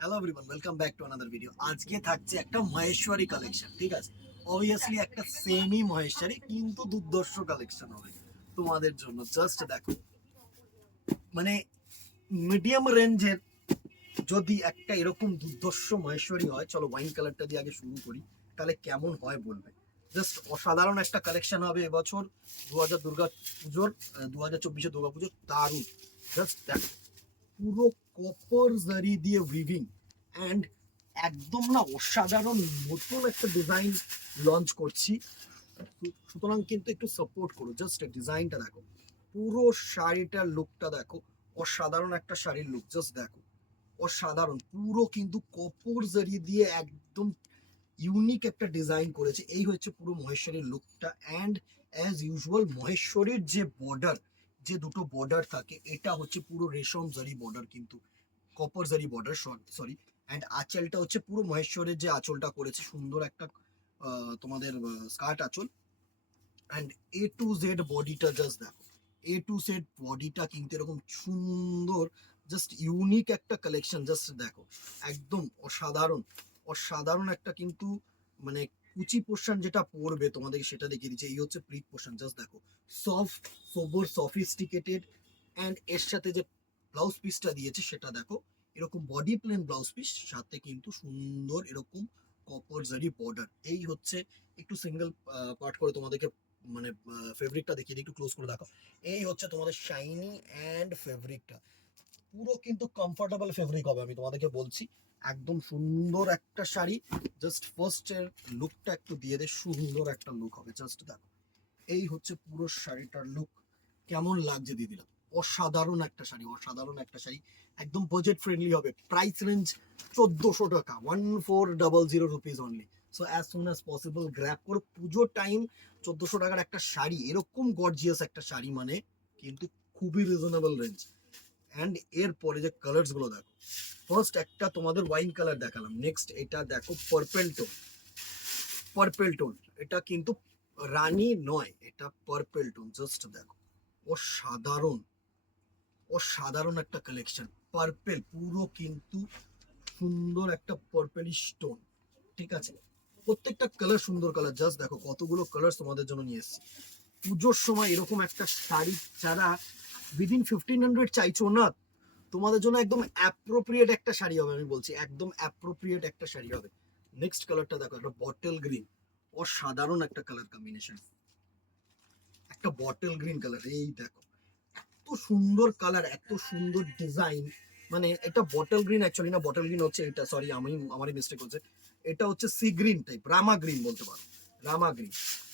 Hello everyone, welcome back to another video. আজকে থাকছে একটা মহেশ্বরী কালেকশন, ঠিক আছে? অবভিয়াসলি একটা সেমি মহেশ্বরী, কিন্তু দুর্ধর্ষ কালেকশন হবে তোমাদের জন্য। জাস্ট দেখো, মানে মিডিয়াম রেঞ্জের যদি একটা এরকম দুর্ধর্ষ মহেশ্বরী হয়, চলো ওয়াইন কালারটা দিয়ে আগে শুরু করি, তাহলে কেমন হয় বলবে। জাস্ট অসাধারণ একটা কালেকশন হবে এবছর 2024 দুর্গা পুজোর দারুণ। জাস্ট দেখো, পুরো কপার জারি দিয়ে উইভিং অ্যান্ড একদম না অসাধারণ নতুন একটা ডিজাইন লঞ্চ করছি। সুতরাং কিন্তু একটু সাপোর্ট করো। জাস্ট ডিজাইনটা দেখো, পুরো শাড়িটার লুকটা দেখো, অসাধারণ একটা শাড়ির লুক। জাস্ট দেখো, অসাধারণ, পুরো কিন্তু কপর জারি দিয়ে একদম ইউনিক একটা ডিজাইন করেছে। এই হচ্ছে পুরো মহেশ্বরীর লুকটা। অ্যান্ড অ্যাজ ইউজুয়াল মহেশ্বরীর যে বর্ডার, যে দুটো বর্ডার থাকে, এটা হচ্ছে পুরো রেশম জারি বর্ডার, কিন্তু কপার জারি বর্ডার, সরি। অ্যান্ড আঁচলটা হচ্ছে পুরো মহেশ্বরের যে আঁচলটা করেছে, সুন্দর একটা তোমাদের স্কার্ট আঁচল। অ্যান্ড A to Z বডিটা জাস্ট দেখো, A to Z বডিটা কিন্তু এরকম সুন্দর, জাস্ট ইউনিক একটা কালেকশন। জাস্ট দেখো, একদম অসাধারণ, অসাধারণ একটা কিন্তু মানে কুচি পোর্শন যেটা পড়বে তোমাদের সেটা দেখিয়ে দিচ্ছে। এই হচ্ছে প্রিট পোর্শন। জাস্ট দেখো, সফট, সোবর, সফিস্টিকেটেড। অ্যান্ড এর সাথে যে ব্লাউজ পিসটা দিয়েছে সেটা দেখো, এরকম বডি প্লেন ব্লাউজ পিস, সাথে কিন্তু সুন্দর এরকম কপার জারি বর্ডার। এই হচ্ছে, একটু সিঙ্গেল পার্ট করে তোমাদেরকে মানে ফেব্রিকটা দেখিয়ে দিই, একটু ক্লোজ করে দেখো। এই হচ্ছে তোমাদের শাইনি অ্যান্ড ফেব্রিকটা, পুরো কিন্তু কমফোর্টেবল ফেব্রিক হবে, আমি তোমাদেরকে বলছি। একদম সুন্দর একটা শাড়ি। জাস্ট ফার্স্ট এর লুকটা একটু দিয়ে দে, সুন্দর একটা লুক হবে। জাস্ট দেখো, এই হচ্ছে পুরো শাড়িটার লুক। কেমন লাগছে দিদিরা? অসাধারণ একটা শাড়ি, অসাধারণ একটা শাড়ি। একদম বাজেট ফ্রেন্ডলি হবে। প্রাইস রেঞ্জ 1400 টাকা, 1400 only. So as soon as possible grab করো। পুজোর টাইম 1400 টাকার একটা শাড়ি, এরকম গর্জিয়াস একটা শাড়ি, মানে কিন্তু খুবই রিজনেবল রেঞ্জ। অ্যান্ড এর পরে যে কালার্স গুলো দেখো, ফার্স্ট একটা তোমাদের ওয়াইন কালার দেখালাম, নেক্সট এটা দেখো পার্পেল টোন। পার্পেল টোন, এটা কিন্তু রানী নয়, এটা পার্পেল টোন। জাস্ট দেখো, অসাধারণ, অসাধারণ একটা কালেকশন। পার্পেল, পুরো কিন্তু সুন্দর একটা পার্পেলিশ টোন, ঠিক আছে? প্রত্যেকটা কালার সুন্দর কালার। জাস্ট দেখো কতগুলো কালার তোমাদের জন্য নিয়ে এসেছি। পুজোর সময় এরকম একটা শাড়ি যারা উইদিন 1500 চাইছো না, তোমাদের জন্য একদম অ্যাপ্রোপ্রিয়েট একটা শাড়ি হবে, আমি বলছি একদম অ্যাপ্রোপ্রিয়েট একটা শাড়ি হবে। নেক্সট কালারটা দেখো, একটা বটল গ্রিন, অসাধারণ একটা কালার কম্বিনেশন, একটা বটল গ্রিন কালার। এই দেখো, এত সুন্দর কালার, এত সুন্দর ডিজাইন। মানে এটা বটল গ্রিন অ্যাকচুয়ালি না, বটল গ্রিন হচ্ছে এটা, সরি আমারই মিস্টেক হচ্ছে। এটা হচ্ছে sea green type, Rama green বলতে পারো, Rama green.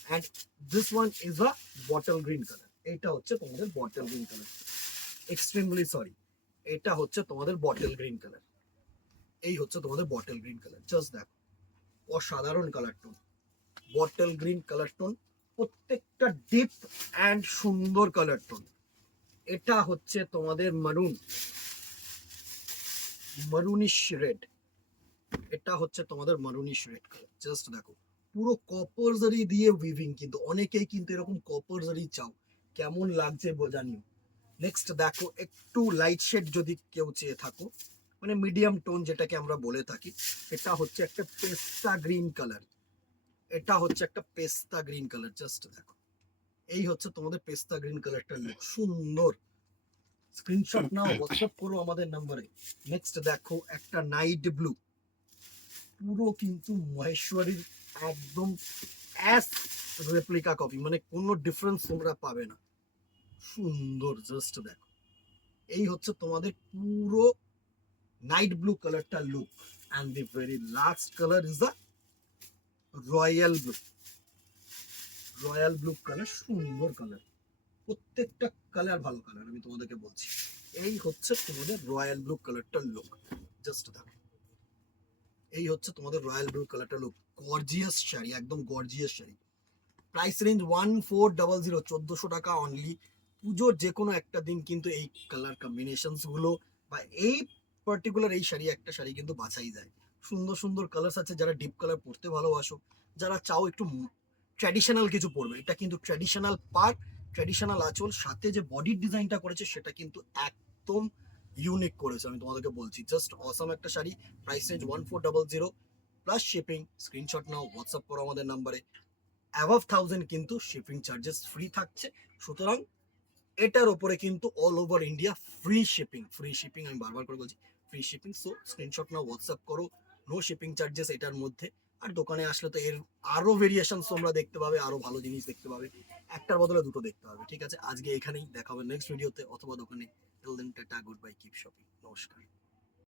And this one is a bottle green colour. এটা হচ্ছে তোমাদের bottle green colour, extremely sorry, এটা হচ্ছে তোমাদের বটল গ্রিন কালার। এই হচ্ছে তোমাদের বটল গ্রিন কালার। জাস্ট দেখো, অসাধারণ colour tone, bottle green colour tone, প্রত্যেকটা ডিপ অ্যান্ড সুন্দর কালার টোন। এটা হচ্ছে তোমাদের মারুন, মারুনিশ রেড। এটা হচ্ছে তোমাদের মারুনিশ রেড কালার। জাস্ট দেখো, পুরো কপার জারি দিয়ে উইভিং, কিন্তু অনেকেই কিন্তু এরকম কপার জারি চাও, কেমন লাগছে জানিও। নেক্সট দেখো, একটু লাইট শেড যদি কেউ চেয়ে থাকো, মানে মিডিয়াম টোন যেটাকে আমরা বলে থাকি, এটা হচ্ছে একটা পেস্তা গ্রিন কালার। এটা হচ্ছে একটা পেস্তা গ্রিন কালার। জাস্ট দেখো, এই হচ্ছে তোমাদের পেস্তা গ্রিন কালারটা লুক, সুন্দর। স্ক্রিনশট নাও, হোয়াটসঅ্যাপ করো আমাদের নাম্বারে। নেক্সট দেখো, একটা নাইট ব্লু, পুরো কিন্তু মহেশ্বরীর একদম অ্যাস রেপ্লিকা কপি, মানে কোনো ডিফারেন্স তোমরা পাবে না, সুন্দর। জাস্ট দেখো, এই হচ্ছে তোমাদের পুরো নাইট ব্লু কালারটা look. And the very last colour is the royal blue, royal blue colour, সুন্দর কালার। প্রত্যেকটা কালার ভালো কালার, আমি তোমাদেরকে বলছি। এই হচ্ছে তোমাদের রয়্যাল ব্লু কালারটার লুক। জাস্ট দেখো, এই হচ্ছে তোমাদের রয়্যাল ব্লু কালারটা লুক। গর্জিয়াস শাড়ি, একদম গর্জিয়াস শাড়ি। প্রাইস রেঞ্জ 1400, 1400 টাকা অনলি। পুজোর যে কোনো একটা দিন কিন্তু এই কালার কম্বিনেশন গুলো বা এই পার্টিকুলার এই শাড়ি, একটা শাড়ি কিন্তু বাছাই যায়। সুন্দর সুন্দর কালার আছে, যারা ডিপ কালার পরতে ভালোবাসো, যারা চাও একটু ট্র্যাডিশনাল কিছু পরবে, এটা কিন্তু ট্র্যাডিশনাল পার্ট, ট্র্যাডিশনাল আঁচল, সাথে যে বডির ডিজাইনটা করেছে সেটা কিন্তু একদম ইউনিক করেছে, আমি তোমাদেরকে বলছি। জাস্ট অসাম একটা sari, price range 1400 plus shipping. Screenshot নাও, হোয়াটসঅ্যাপ করো আমাদের নাম্বারে। অ্যাভাভ 1000 কিন্তু শিপিং চার্জেস ফ্রি থাকছে। সুতরাং এটার ওপরে কিন্তু all over India free shipping, free shipping, আমি বারবার করে বলছি ফ্রি শিপিং। সো স্ক্রিনশট নাও, হোয়াটসঅ্যাপ করো, নো শিপিং চার্জেস এটার মধ্যে। আর দোকানে আসলে তো এর আরো ভেরিয়েশন তোমরা দেখতে পাবে, আরো ভালো জিনিস দেখতে পাবে, একটার বদলে দুটো দেখতে পাবে। ঠিক আছে, আজকে এখানেই দেখা হবে নেক্সট ভিডিওতে অথবা দোকানে। Till then tata, good bye, keep shopping, নমস্কার।